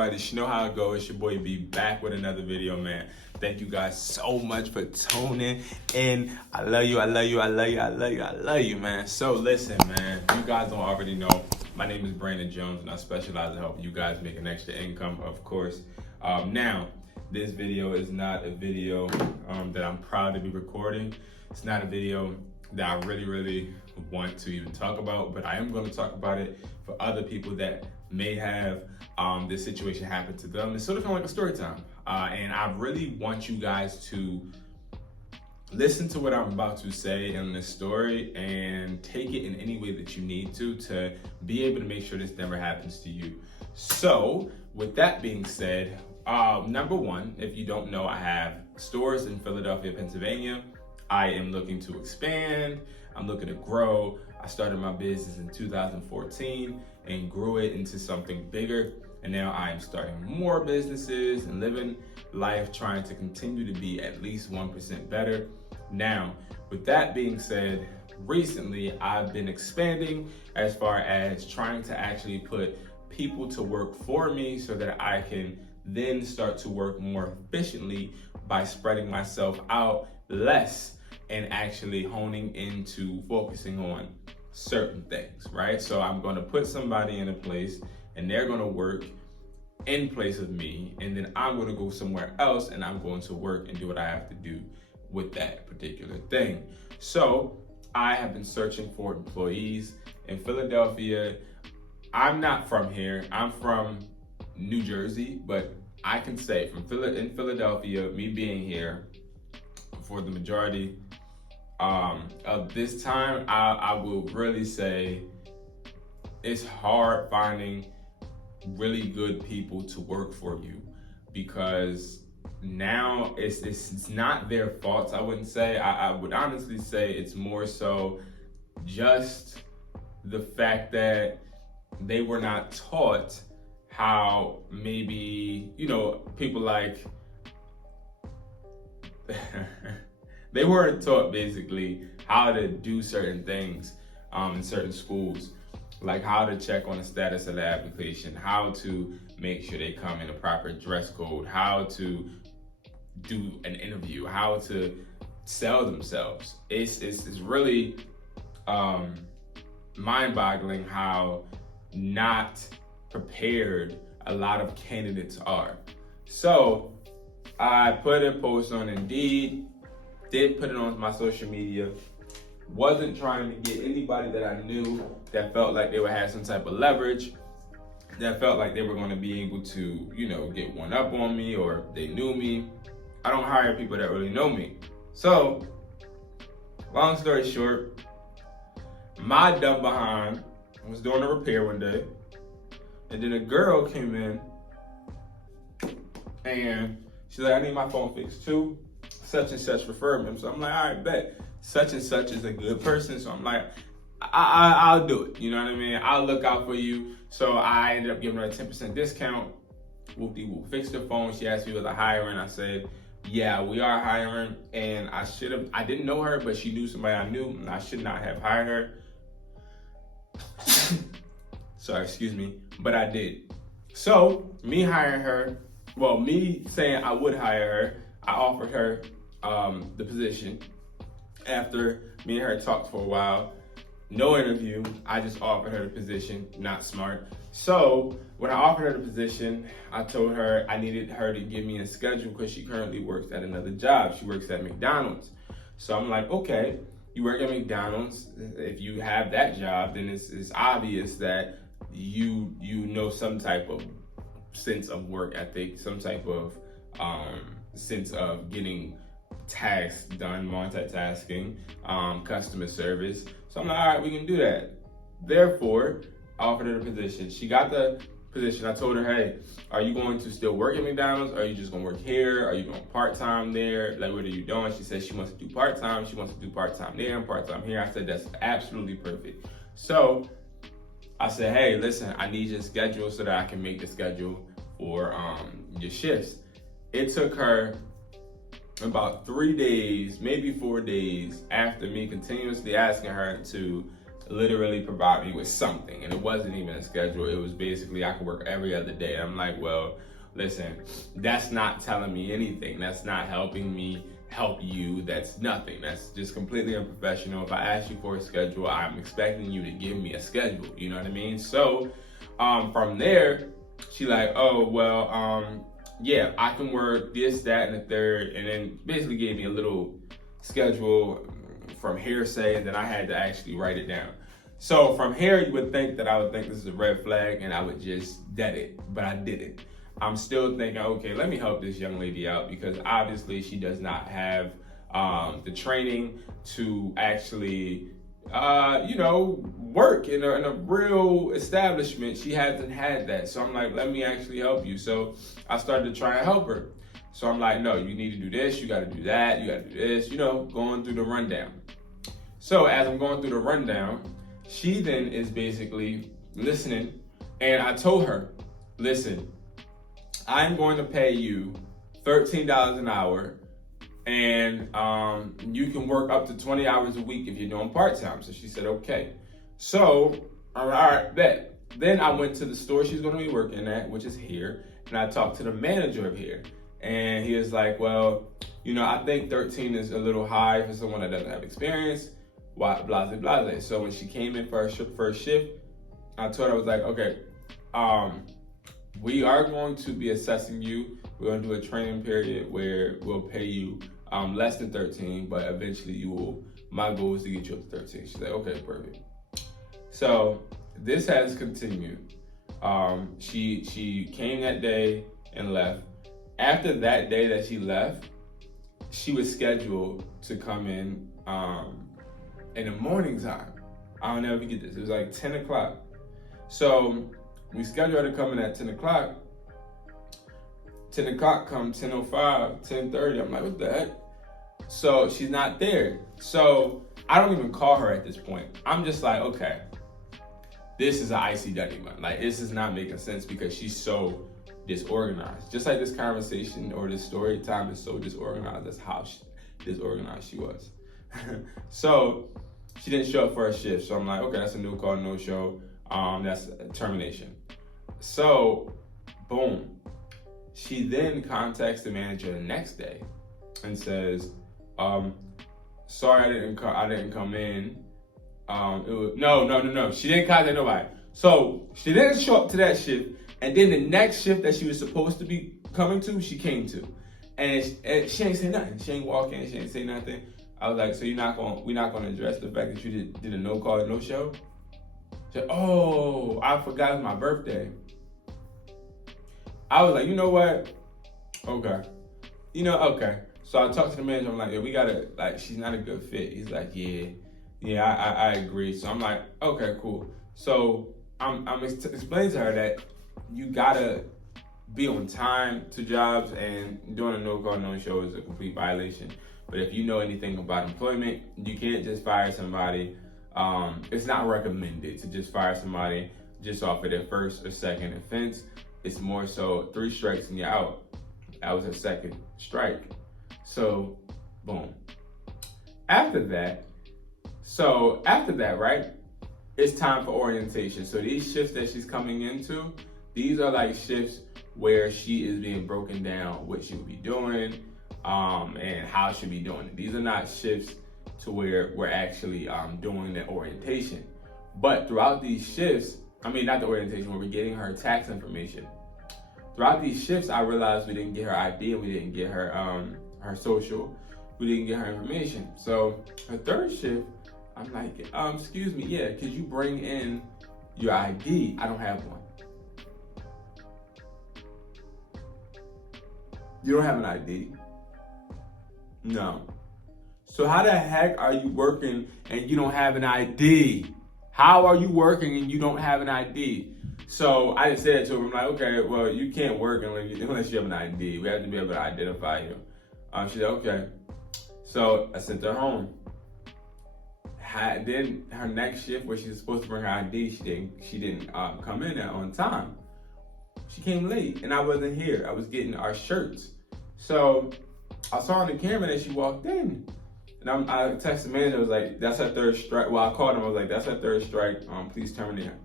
everybody. You know how it goes. It's your boy B back with another video, man. Thank you guys so much for tuning in. I love you, man. So listen, man, you guys don't already know, my name is Brandon Jones and I specialize in helping you guys make an extra income, of course. Now, this video is not a video that I'm proud to be recording. It's not a video that I really want to even talk about, but I am going to talk about it for other people that may have this situation happen to them. It's sort of like a story time. And I really want you guys to listen to what I'm about to say in this story and take it in any way that you need to be able to make sure this never happens to you. So with that being said, number one, if you don't know, I have stores in Philadelphia, Pennsylvania. I am looking to expand. I'm looking to grow. I started my business in 2014 and grew it into something bigger. And now I am starting more businesses and living life trying to continue to be at least 1% better. Now, with that being said, recently I've been expanding as far as trying to actually put people to work for me so that I can then start to work more efficiently by spreading myself out less and actually honing into focusing on certain things, right? So I'm going to put somebody in a place and they're going to work in place of me, and then I'm going to go somewhere else and I'm going to work and do what I have to do with that particular thing. So I have been searching for employees in Philadelphia. I'm not from here. I'm from New Jersey, but I can say in Philadelphia, me being here for the majority of this time, I will really say it's hard finding really good people to work for you, because now it's not their faults. I wouldn't say. I would honestly say it's more so just the fact that they were not taught how, maybe, you know, people like they weren't taught basically how to do certain things in certain schools, like how to check on the status of the application, how to make sure they come in a proper dress code, how to do an interview, how to sell themselves. It's really mind-boggling how not prepared a lot of candidates are. So I put a post on Indeed, did put it on my social media, wasn't trying to get anybody that I knew that felt like they would have some type of leverage, that felt like they were going to be able to, you know, get one up on me or they knew me. I don't hire people that really know me. So, long story short, my dumb behind was doing a repair one day, and then a girl came in and she's like, I need my phone fixed too. Such and such referred me. So I'm like, all right, bet. Such and such is a good person. So I'm like, I'll do it. You know what I mean? I'll look out for you. So I ended up giving her a 10% discount. Whoop-de-whoop. Fixed her phone. She asked me was I hiring. I said, yeah, we are hiring. And I didn't know her, but she knew somebody I knew, and I should not have hired her. Sorry, excuse me, but I did. So me hiring her, well, me saying I would hire her, I offered her the position. After me and her talked for a while, no interview, I just offered her the position. Not smart. So when I offered her the position, I told her I needed her to give me a schedule because she currently works at another job. She works at McDonald's. So I'm like, okay, you work at McDonald's. If you have that job, then it's obvious that you know some type of sense of work ethic, some type of sense of getting tasks done, multitasking, customer service. So I'm like, all right, we can do that. Therefore, I offered her the position. She got the position. I told her, hey, are you going to still work at McDonald's? Or are you just gonna work here? Are you going part-time there? Like, what are you doing? She said she wants to do part-time. She wants to do part-time there and part-time here. I said, that's absolutely perfect. So I said, hey, listen, I need your schedule so that I can make the schedule for your shifts. It took her about 3 days, maybe 4 days after me continuously asking her to literally provide me with something. And it wasn't even a schedule. It was basically I could work every other day. I'm like, well, listen, that's not telling me anything. That's not helping me help you. That's nothing. That's just completely unprofessional. If I ask you for a schedule, I'm expecting you to give me a schedule. You know what I mean? So from there, she like, oh, well, yeah, I can work this, that, and the third. And then basically gave me a little schedule from hearsay, and then I had to actually write it down. So from here, you would think that I would think this is a red flag and I would just dead it, but I didn't. I'm still thinking, okay, let me help this young lady out, because obviously she does not have the training to actually, work in a real establishment. She hasn't had that. So I'm like, let me actually help you. So I started to try and help her. So I'm like, no, you need to do this, you got to do that, you got to do this, going through the rundown. So as I'm going through the rundown, she then is basically listening. And I told her, listen, I'm going to pay you $13 an hour, and you can work up to 20 hours a week if you're doing part-time. So she said, okay. So, all right, bet. Then I went to the store she's going to be working at, which is here, and I talked to the manager of here. And he was like, well, I think 13 is a little high for someone that doesn't have experience, blah, blah, blah. So when she came in for her first shift, I told her, I was like, okay, we are going to be assessing you. We're going to do a training period where we'll pay you less than 13, but eventually my goal is to get you up to 13. She's like, okay, perfect. So this has continued. She came that day and left. After that day that she left, she was scheduled to come in the morning time. I'll never forget this. It was like 10 o'clock. So we scheduled her to come in at 10 o'clock. 10 o'clock come 10:05, 10:30. I'm like, what the heck? So she's not there. So I don't even call her at this point. I'm just like, okay, this is an icy Dutty man. Like, this is not making sense because she's so disorganized. Just like this conversation or this story time is so disorganized. That's how disorganized she was. So she didn't show up for her shift. So I'm like, okay, that's a no call, no show. That's a termination. So, boom. She then contacts the manager the next day and says, sorry, I didn't come in. No. She didn't contact nobody. So she didn't show up to that shift. And then the next shift that she was supposed to be coming to, she came to. And she ain't say nothing. She ain't walk in, she ain't say nothing. I was like, so we're not gonna address the fact that you did a no call, no show? She said, oh, I forgot it's my birthday. I was like, you know what? Okay. Okay. So I talked to the manager. I'm like, yeah, we gotta, she's not a good fit. He's like, yeah, I agree. So I'm like, okay, cool. So I'm explaining to her that you gotta be on time to jobs, and doing a no call, no show is a complete violation. But if you know anything about employment, you can't just fire somebody. It's not recommended to just fire somebody just off of their first or second offense. It's more so 3 strikes and you're out. That was her second strike. So, boom. After that, right, it's time for orientation. So these shifts that she's coming into, these are like shifts where she is being broken down what she would be doing and how she'll be doing it. These are not shifts to where we're actually doing the orientation. But throughout these shifts, not the orientation, where we're getting her tax information. Throughout these shifts, I realized we didn't get her ID and we didn't get her her social. We didn't get her information. So her third shift, I'm like, excuse me, yeah, could you bring in your ID? I don't have one. You don't have an ID? No. So how the heck are you working and you don't have an ID? How are you working and you don't have an ID? So I just said to her, I'm like, okay, well, you can't work unless you have an ID. We have to be able to identify you. She said, okay. So I sent her home. Then her next shift, where she was supposed to bring her ID, she didn't come in there on time. She came late and I wasn't here. I was getting our shirts. So I saw on the camera that she walked in. And I texted the manager, I was like, that's her third strike. Well, I called him, I was like, that's her third strike, please terminate her.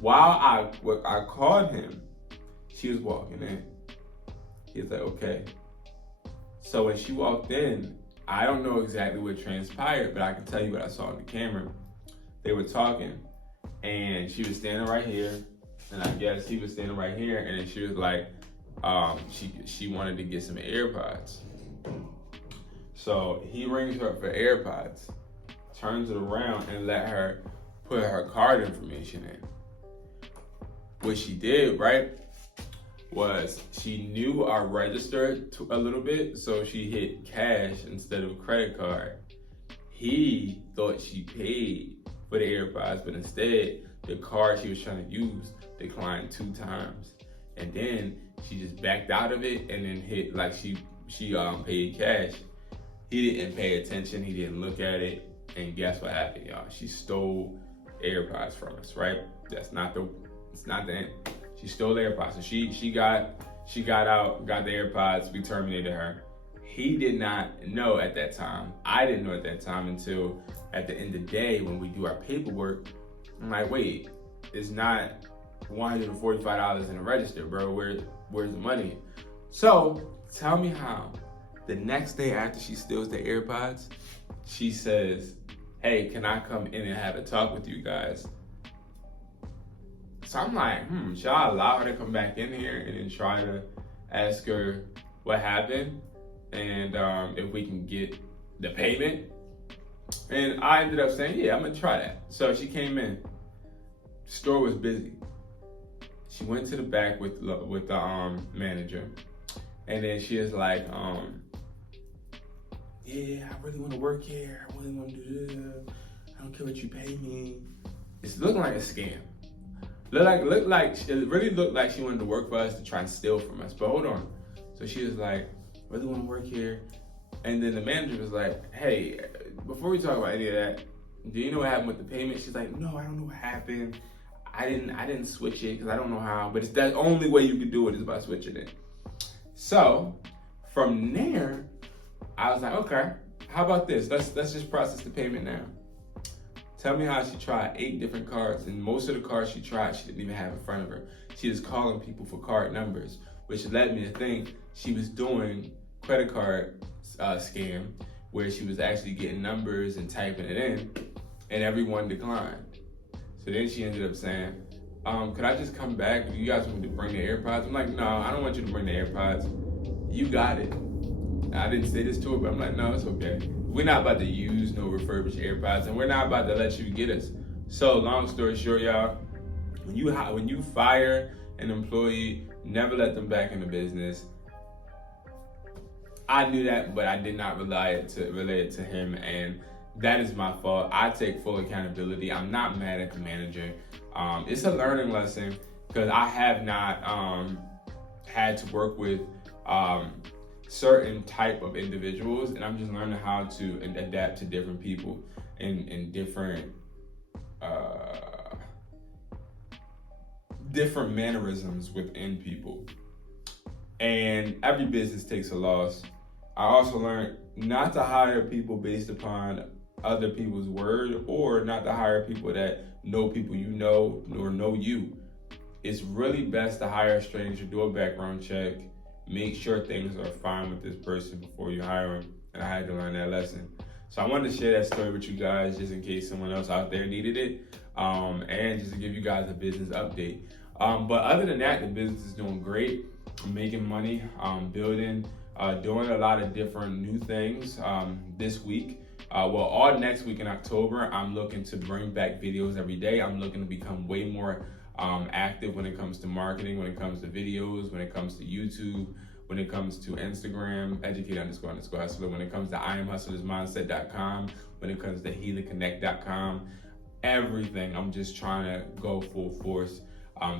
While I called him, she was walking in. He was like, okay. So when she walked in, I don't know exactly what transpired, but I can tell you what I saw on the camera. They were talking, and she was standing right here, and I guess he was standing right here, and then she was like, she wanted to get some AirPods. So he rings her up for AirPods, turns it around and let her put her card information in. What she did, right, was she knew our register a little bit, so she hit cash instead of a credit card. He thought she paid for the AirPods, but instead, the card she was trying to use declined 2 times. And then she just backed out of it and then hit, like she paid cash. He didn't pay attention, he didn't look at it, and guess what happened, y'all? She stole AirPods from us, right? It's not the end. She stole the AirPods. So she got out, got the AirPods, we terminated her. He did not know at that time. I didn't know at that time until at the end of the day when we do our paperwork. I'm like, wait, it's not $145 in the register, bro. Where's the money? So tell me how. The next day after she steals the AirPods, she says, hey, can I come in and have a talk with you guys? So I'm like, should I allow her to come back in here and then try to ask her what happened and if we can get the payment? And I ended up saying, yeah, I'm gonna try that. So she came in. The store was busy. She went to the back with the manager, and then she was like, yeah, I really want to work here. I really want to do this. I don't care what you pay me. It's looking like a scam. It really looked like she wanted to work for us to try and steal from us. But hold on. So she was like, I really want to work here. And then the manager was like, hey, before we talk about any of that, do you know what happened with the payment? She's like, no, I don't know what happened. I didn't switch it because I don't know how, but it's the only way you can do it is by switching it. So from there, I was like, okay, how about this? Let's just process the payment now. Tell me how she tried 8 different cards, and most of the cards she tried, she didn't even have in front of her. She was calling people for card numbers, which led me to think she was doing credit card scam, where she was actually getting numbers and typing it in, and everyone declined. So then she ended up saying, could I just come back? You guys want me to bring the AirPods? I'm like, no, I don't want you to bring the AirPods. You got it. I didn't say this to her, but I'm like, no, it's okay. We're not about to use no refurbished AirPods, and we're not about to let you get us. So long story short, y'all, when you fire an employee, never let them back in the business. I knew that, but I did not relate it to him, and that is my fault. I take full accountability. I'm not mad at the manager. It's a learning lesson because I have not had to work with certain type of individuals, and I'm just learning how to adapt to different people and different mannerisms within people. And every business takes a loss. I also learned not to hire people based upon other people's word, or not to hire people that know people you know or know you. It's really best to hire a stranger, do a background check, make sure things are fine with this person before you hire them. And I had to learn that lesson. So I wanted to share that story with you guys just in case someone else out there needed it, and just to give you guys a business update. But other than that, the business is doing great. I'm making money, building, doing a lot of different new things this week. All next week in October, I'm looking to bring back videos every day. I'm looking to become way more active when it comes to marketing, when it comes to videos, when it comes to YouTube, when it comes to Instagram, Educatedhustler, when it comes to IamHustlersMindset.com, when it comes to HealingConnect.com, everything. I'm just trying to go full force.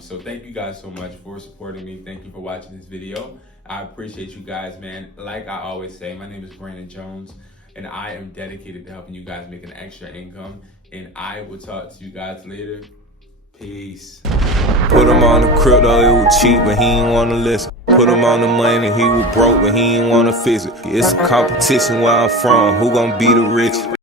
So thank you guys so much for supporting me. Thank you for watching this video. I appreciate you guys, man. Like I always say, my name is Brandon Jones, and I am dedicated to helping you guys make an extra income. And I will talk to you guys later. Peace. Put him on the crypto, it was cheap, but he ain't wanna listen. Put him on the money, he was broke, but he ain't wanna fix it. It's a competition where I'm from, who gon' be the rich?